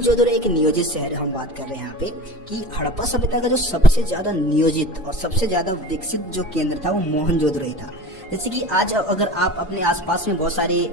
मोहनजोदड़ो एक नियोजित शहर है। हम बात कर रहे हैं यहाँ पे कि हड़प्पा सभ्यता का जो सबसे ज्यादा नियोजित और सबसे ज्यादा विकसित जो केंद्र था वो मोहनजोदड़ो ही था। जैसे कि आज अगर आप अपने आसपास में बहुत सारी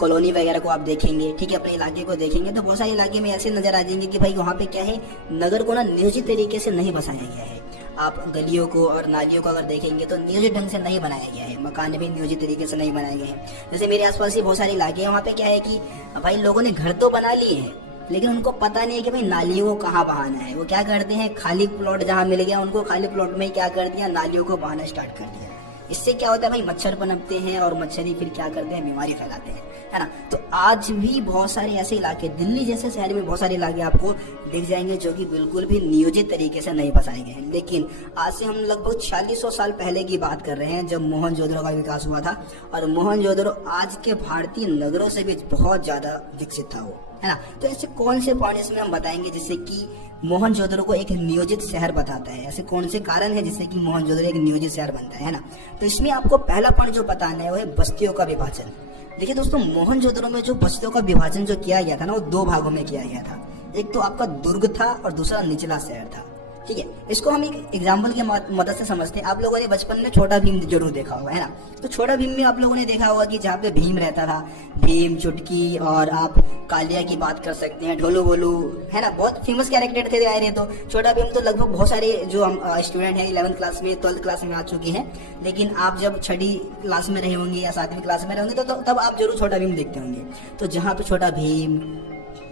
कॉलोनी वगैरह को आप देखेंगे, ठीक है, अपने इलाके को देखेंगे तो बहुत सारे इलाके में ऐसे नजर आ जाएंगे कि भाई वहाँ पे क्या है, नगर को ना नियोजित तरीके से नहीं बसाया गया है। आप गलियों को और नालियों को अगर देखेंगे तो नियोजित ढंग से नहीं बनाया गया है, मकान भी नियोजित तरीके से नहीं बनाए गए हैं। जैसे मेरे आसपास ही बहुत सारे इलाके हैं, वहाँ पे क्या है कि भाई लोगों ने घर तो बना लिए हैं लेकिन उनको पता नहीं है कि भाई नालियों को कहाँ बहाना है। वो क्या करते हैं, खाली प्लॉट जहाँ मिल गया उनको खाली प्लॉट में क्या कर दिया, नालियों को बहाना स्टार्ट कर दिया। इससे क्या होता है भाई, मच्छर पनपते हैं और मच्छर ही फिर क्या करते हैं, बीमारी फैलाते हैं, है ना। तो आज भी बहुत सारे ऐसे इलाके, दिल्ली जैसे शहर में बहुत सारे इलाके आपको दिख जाएंगे जो कि बिल्कुल भी नियोजित तरीके से नहीं बसाए गए हैं। लेकिन आज से हम लगभग 4600 साल पहले की बात कर रहे हैं जब मोहनजोदड़ो का विकास हुआ था, और मोहनजोदड़ो आज के भारतीय नगरों से भी बहुत ज्यादा विकसित था वो, है ना। तो ऐसे कौन से पॉइंट्स में हम बताएंगे जिससे कि मोहनजोदड़ो को एक नियोजित शहर बताता है, ऐसे कौन से कारण है जिससे कि मोहनजोदड़ो एक नियोजित शहर बनता है ना। तो इसमें आपको पहला पॉइंट जो बताना है वो है बस्तियों का विभाजन। देखिए दोस्तों, मोहनजोदड़ो में जो बस्तियों का विभाजन जो किया गया था ना वो दो भागों में किया गया था। एक तो आपका दुर्ग था और दूसरा निचला शहर था, ठीक है। इसको हम एक एग्जाम्पल के मदद से समझते हैं। आप लोगों ने बचपन में छोटा भीम जरूर देखा होगा, है ना। तो छोटा भीम में आप लोगों ने देखा होगा कि जहाँ पे भीम रहता था, भीम, चुटकी, और आप कालिया की बात कर सकते हैं, ढोलू बोलू, है ना, बहुत फेमस कैरेक्टर थे आए रहे। तो छोटा भीम तो लगभग बहुत सारे जो हम स्टूडेंट हैं 11th क्लास में, 12th क्लास में आ चुके हैं, लेकिन आप जब 6ठी क्लास में रहे होंगे या 7वीं क्लास में रहे होंगे तो तब आप जरूर छोटा भीम देखते होंगे। तो जहाँ पे छोटा भीम,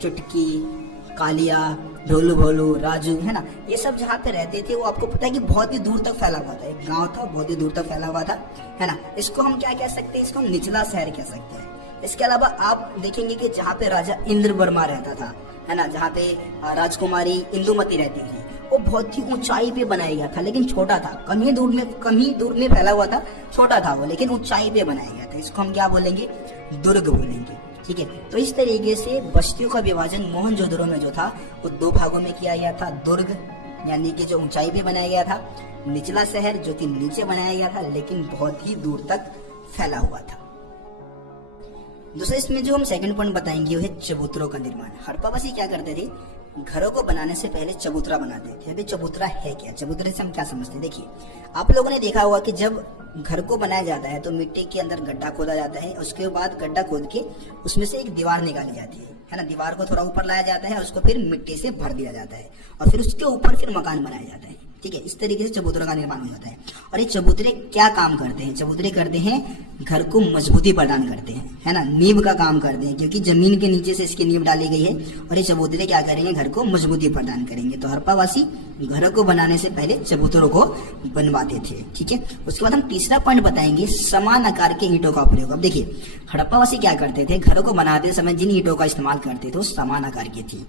चुटकी, कालिया, ढोलू भोलू, राजू, है ना, ये सब जहाँ पे रहते थे वो आपको पता है कि बहुत ही दूर तक फैला हुआ था। एक गांव था, बहुत ही दूर तक फैला हुआ था, है ना। इसको हम क्या कह सकते हैं, इसको हम निचला शहर कह सकते हैं। इसके अलावा आप देखेंगे कि जहाँ पे राजा इंद्रवर्मा रहता था, है ना, जहाँ पे राजकुमारी इंदुमती रहती थी, वो बहुत ही ऊंचाई पे बनाया गया था लेकिन छोटा था, कम ही दूर में फैला हुआ था, छोटा था वो लेकिन ऊंचाई पे बनाया गया था। इसको हम क्या बोलेंगे, दुर्ग बोलेंगे, ठीक है। तो इस तरीके से बस्तियों का विभाजन मोहनजोदड़ो में जो था वो दो भागों में किया गया था। दुर्ग यानी कि जो ऊंचाई पे बनाया गया था, निचला शहर जो कि नीचे बनाया गया था लेकिन बहुत ही दूर तक फैला हुआ था। दूसरा इसमें जो हम सेकंड पॉइंट बताएंगे वो है चबूतरों का निर्माण। हड़प्पावासी क्या करते थे, घरों को बनाने से पहले चबूतरा बनाते थे। अभी चबूतरा है क्या, चबूतरे से हम क्या समझते हैं। देखिए, आप लोगों ने देखा होगा कि जब घर को बनाया जाता है तो मिट्टी के अंदर गड्ढा खोदा जाता है, उसके बाद गड्ढा खोद के उसमें से एक दीवार निकाली जाती है ना। दीवार को थोड़ा ऊपर लाया जाता है, उसको फिर मिट्टी से भर दिया जाता है और फिर उसके ऊपर फिर मकान बनाया जाता है, ठीक है। इस तरीके से चबूतरा का निर्माण हो जाता है। और ये चबूतरे क्या काम करते हैं, चबूतरे करते हैं घर को मजबूती प्रदान करते हैं, है ना, नींव का काम करते हैं, क्योंकि जमीन के नीचे से इसकी नींव डाली गई है और ये चबूतरे क्या करेंगे, घर को मजबूती प्रदान करेंगे। तो हड़प्पावासी घरों को बनाने से पहले चबूतरों को बनवाते थे, ठीक है। उसके बाद हम तीसरा पॉइंट बताएंगे, समान आकार के ईंटों का प्रयोग। अब देखिए, हड़प्पावासी क्या करते थे, घरों को बनाते समय जिन ईंटों का इस्तेमाल करते थे वो समान आकार की थी।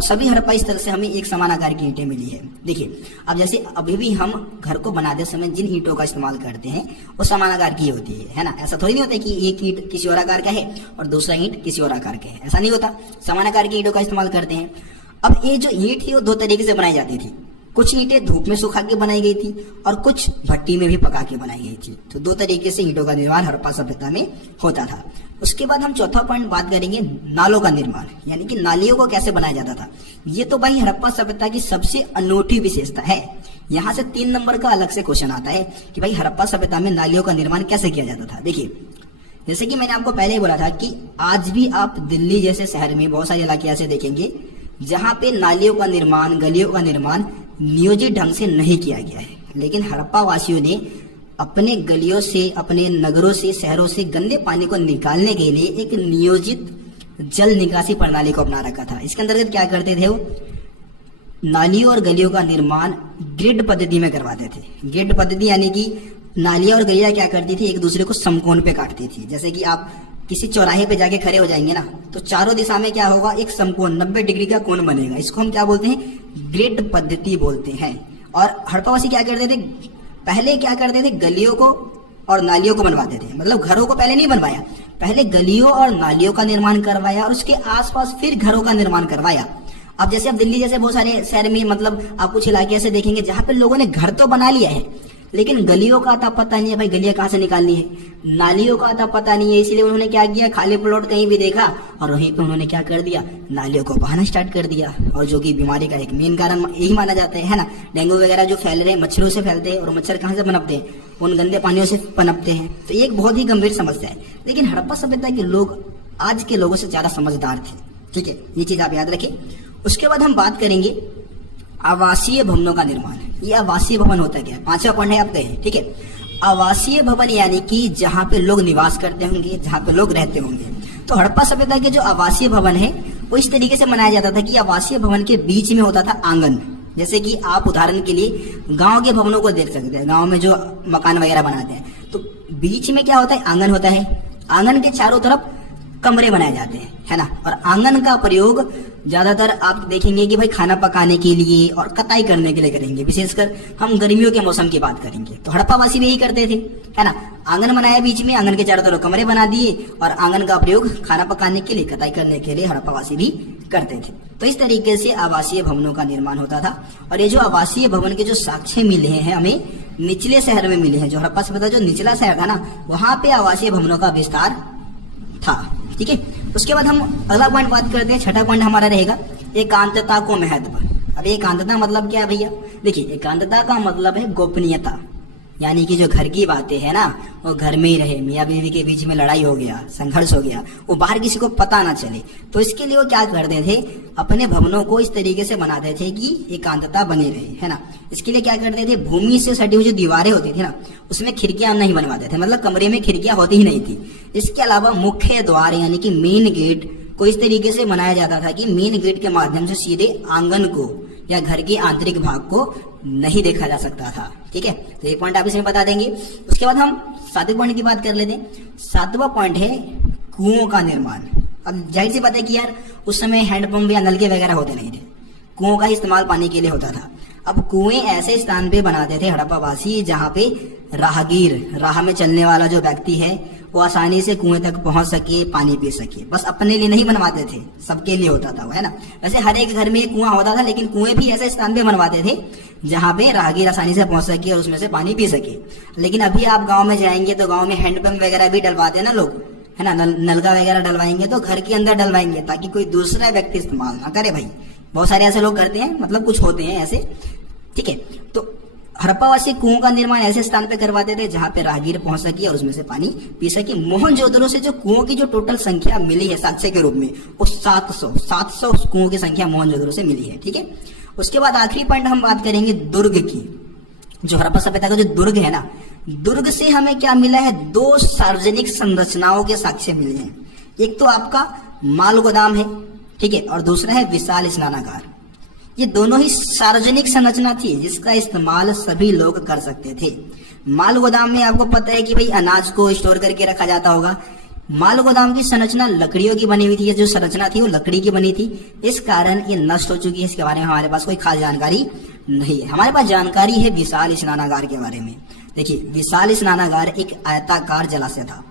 सभी हड़प्पा स्थल से हमें एक समान आकार की ईंटें मिली है। देखिए, अब जैसे अभी भी हम घर को बनाते समय जिन ईंटों का इस्तेमाल करते हैं वो समान आकार की होती है ना। ऐसा थोड़ी नहीं होता कि एक ईंट किसी और आकार का है और दूसरा ईंट किसी और आकार का है, ऐसा नहीं होता। समान आकार की ईंटों का इस्तेमाल करते हैं। अब ये जो ईंट थी वो दो तरीके से बनाई जाती थी। कुछ ईंटें धूप में सुखा के बनाई गई थी और कुछ भट्टी में भी पका के बनाई गई थी। तो दो तरीके से ईंटों का निर्माण हड़प्पा सभ्यता में होता था। उसके बाद हम चौथा पॉइंट बात करेंगे, नालों का निर्माण, यानी कि नालियों को कैसे बनाया जाता था। ये तो भाई हड़प्पा सभ्यता की सबसे अनोखी विशेषता है। यहाँ से 3 नंबर का अलग से क्वेश्चन आता है कि भाई हड़प्पा सभ्यता में नालियों का निर्माण कैसे किया जाता था। देखिए, जैसे कि मैंने आपको पहले ही बोला था कि आज भी आप दिल्ली जैसे शहर में बहुत सारे इलाके ऐसे देखेंगे जहाँ पे नालियों का निर्माण, गलियों का निर्माण नियोजित ढंग से नहीं किया गया है। लेकिन हड़प्पा वासियों ने अपने गलियों से, अपने नगरों से, शहरों से गंदे पानी को निकालने के लिए एक नियोजित जल निकासी प्रणाली को अपना रखा था। इसके अंतर्गत क्या करते थे, वो नालियों और गलियों का निर्माण ग्रिड पद्धति में करवाते थे। ग्रिड पद्धति यानी कि नालियां और गलियां क्या करती थी, एक दूसरे को समकोण पे काटती थी। जैसे कि आप किसी चौराहे पे जाके खड़े हो जाएंगे ना, तो चारों दिशा में क्या होगा, एक समकोण 90 डिग्री का कोण बनेगा। इसको हम क्या बोलते हैं, ग्रिड पद्धति बोलते हैं। और हड़प्पावासी क्या करते थे, पहले क्या करते थे, गलियों को और नालियों को बनवाते थे। मतलब घरों को पहले नहीं बनवाया, पहले गलियों और नालियों का निर्माण करवाया और उसके आसपास फिर घरों का निर्माण करवाया। अब जैसे आप दिल्ली जैसे बहुत सारे शहर में, मतलब आप कुछ इलाके ऐसे देखेंगे जहां पे लोगों ने घर तो बना लिया है लेकिन गलियों का आता पता नहीं है भाई, गलियां कहाँ से निकालनी है, नालियों का आता पता नहीं है, इसलिए उन्होंने क्या किया, खाली प्लॉट कहीं भी देखा और वहीं पे उन्होंने क्या कर दिया, नालियों को बहाना स्टार्ट कर दिया। और जो कि बीमारी का एक मेन कारण यही माना जाता है ना, डेंगू वगैरह जो फैल रहे हैं मच्छरों से फैलते हैं, और मच्छर कहाँ से पनपते हैं, उन गंदे पानियों से पनपते हैं। तो ये एक बहुत ही गंभीर समस्या है। लेकिन हड़प्पा सभ्यता के लोग आज के लोगों से ज्यादा समझदार थे, ठीक है, ये चीज आप याद रखें। उसके बाद हम बात करेंगे आवासीय भवनों का निर्माण। ये आवासीय भवन होता क्या है, 5वां पॉइंट है, आप कहें, ठीक है। आवासीय भवन यानी कि जहां पे लोग निवास करते होंगे, जहां पे लोग रहते होंगे। तो हड़प्पा सभ्यता के जो आवासीय भवन है वो इस तरीके से बनाया जाता था कि आवासीय भवन के बीच में होता था आंगन। जैसे कि आप उदाहरण के लिए गांव के भवनों को देख सकते हैं, गांव में जो मकान वगैरह बनाते हैं, तो बीच में क्या होता है, आंगन होता है। आंगन के चारों तरफ कमरे बनाए जाते हैं, है ना। और आंगन का प्रयोग ज्यादातर आप देखेंगे कि भाई खाना पकाने के लिए और कटाई करने के लिए करेंगे। विशेषकर हम गर्मियों के मौसम की बात करेंगे तो हड़प्पावासी भी यही करते थे, है ना। आंगन बनाया बीच में, आंगन के चारों तरफ कमरे बना दिए और आंगन का प्रयोग खाना पकाने के लिए, कटाई करने के लिए हड़प्पावासी भी करते थे। तो इस तरीके से आवासीय भवनों का निर्माण होता था। और ये जो आवासीय भवन के जो साक्ष्य मिले हैं हमें निचले शहर में मिले हैं। जो हड़प्पा सभ्यता जो निचला शहर था ना, वहां पे आवासीय भवनों का विस्तार था, ठीक है। उसके बाद हम अगला पॉइंट बात करते हैं, छठा पॉइंट हमारा रहेगा एकांतता को महत्व। अब एकांतता मतलब क्या है भैया, देखिए एकांतता का मतलब है गोपनीयता, यानी कि जो घर की बातें है ना वो घर में ही रहे, मियाँ बीवी के बीच में लड़ाई हो गया, संघर्ष हो गया, वो बाहर किसी को पता ना चले। तो इसके लिए वो क्या करते थे, अपने भवनों को इस तरीके से बनाते थे कि एकांतता बनी रहे, है ना। इसके लिए क्या करते थे, भूमि से सटी हुई जो दीवारें होती थी ना उसमें खिड़कियां नहीं बनवाते थे, मतलब कमरे में खिड़कियां होती ही नहीं थी। इसके अलावा मुख्य द्वार यानी कि मेन गेट को इस तरीके से बनाया जाता था कि मेन गेट के माध्यम से सीधे आंगन को या घर के आंतरिक भाग को नहीं देखा जा सकता था, ठीक है। तो ये पॉइंट आप इसमें बता देंगे। उसके बाद हम 7वें पॉइंट की बात कर लेते हैं। 7वां पॉइंट है कुओं का निर्माण। अब जाहिर सी बात है कि यार उस समय हैंडपंप या नलके वगैरह होते नहीं थे, कुओं का इस्तेमाल पानी के लिए होता था। अब कुएं ऐसे स्थान पे बनाते थे हड़प्पावासी जहाँ पे राहगीर, राह में चलने वाला जो व्यक्ति है वो आसानी से कुएं तक पहुंच सके, पानी पी सके। बस अपने लिए नहीं बनवाते थे, सबके लिए होता था वो, है ना। वैसे हर एक घर में एक कुआं होता था, लेकिन कुएं भी ऐसे स्थान पे बनवाते थे जहाँ पे राहगीर आसानी से पहुंच सके और उसमें से पानी पी सके। लेकिन अभी आप गाँव में जाएंगे तो गाँव में हैंडपंप वगैरह भी डलवाते हैं ना लोग, है ना। नलका वगैरह डलवाएंगे तो घर के अंदर डलवाएंगे ताकि कोई दूसरा व्यक्ति इस्तेमाल ना करे भाई। बहुत सारे ऐसे लोग करते हैं, मतलब कुछ होते हैं ऐसे, ठीक है। तो हड़प्पावासी कुओं का निर्माण ऐसे स्थान पे करवाते थे जहां पे राहगीर पहुंच सके और उसमें से पानी पी सके। मोहनजोदड़ो से जो कुओं की जो टोटल संख्या मिली है साक्ष्य के रूप में वो 700 कुओं की संख्या मोहनजोदड़ो से मिली है, ठीक है। उसके बाद आखिरी पॉइंट हम बात करेंगे दुर्ग की। जो हड़प्पा सभ्यता का जो दुर्ग है ना, दुर्ग से हमें क्या मिला है, 2 सार्वजनिक संरचनाओं के साक्ष्य मिले हैं। एक तो आपका माल गोदाम है, ठीक है, और दूसरा है विशाल स्नानागार। ये दोनों ही सार्वजनिक संरचना थी जिसका इस्तेमाल सभी लोग कर सकते थे। माल गोदाम में आपको पता है कि भाई अनाज को स्टोर करके रखा जाता होगा। माल गोदाम की संरचना लकड़ियों की बनी हुई थी, जो संरचना थी वो लकड़ी की बनी थी, इस कारण ये नष्ट हो चुकी है। इसके बारे में हमारे पास कोई खास जानकारी नहीं है। हमारे पास जानकारी है विशाल स्नानागार के बारे में। देखिए विशाल स्नानागार एक आयताकार जलाशय था।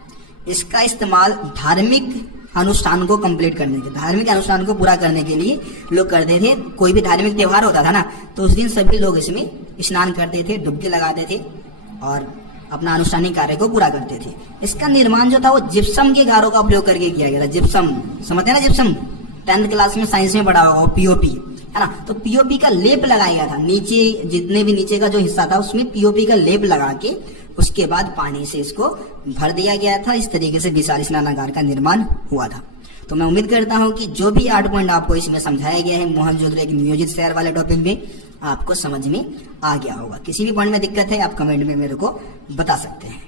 इसका इस्तेमाल धार्मिक अनुष्ठान को कंप्लीट करने के, धार्मिक अनुष्ठान को पूरा करने के लिए लोग करते थे। कोई भी धार्मिक त्योहार होता था ना तो उस दिन सभी लोग इसमें स्नान करते थे, डुबकी लगाते थे और अपना अनुष्ठानिक कार्य को पूरा करते थे। इसका निर्माण जो था वो जिप्सम के गारों का उपयोग करके किया गया था। जिप्सम समझते हैं ना, जिप्सम 10th क्लास में साइंस में पढ़ा होगा, पीओपी, है ना। तो पीओपी का लेप लगाया गया था नीचे, जितने भी नीचे का जो हिस्सा था उसमें पीओपी का लेप लगा के उसके बाद पानी से इसको भर दिया गया था। इस तरीके से विशाल स्नानागार का निर्माण हुआ था। तो मैं उम्मीद करता हूं कि जो भी 8 पॉइंट आपको इसमें समझाया गया है मोहनजोदड़ो एक नियोजित शहर वाले टॉपिक में, आपको समझ में आ गया होगा। किसी भी पॉइंट में दिक्कत है आप कमेंट में मेरे को बता सकते हैं।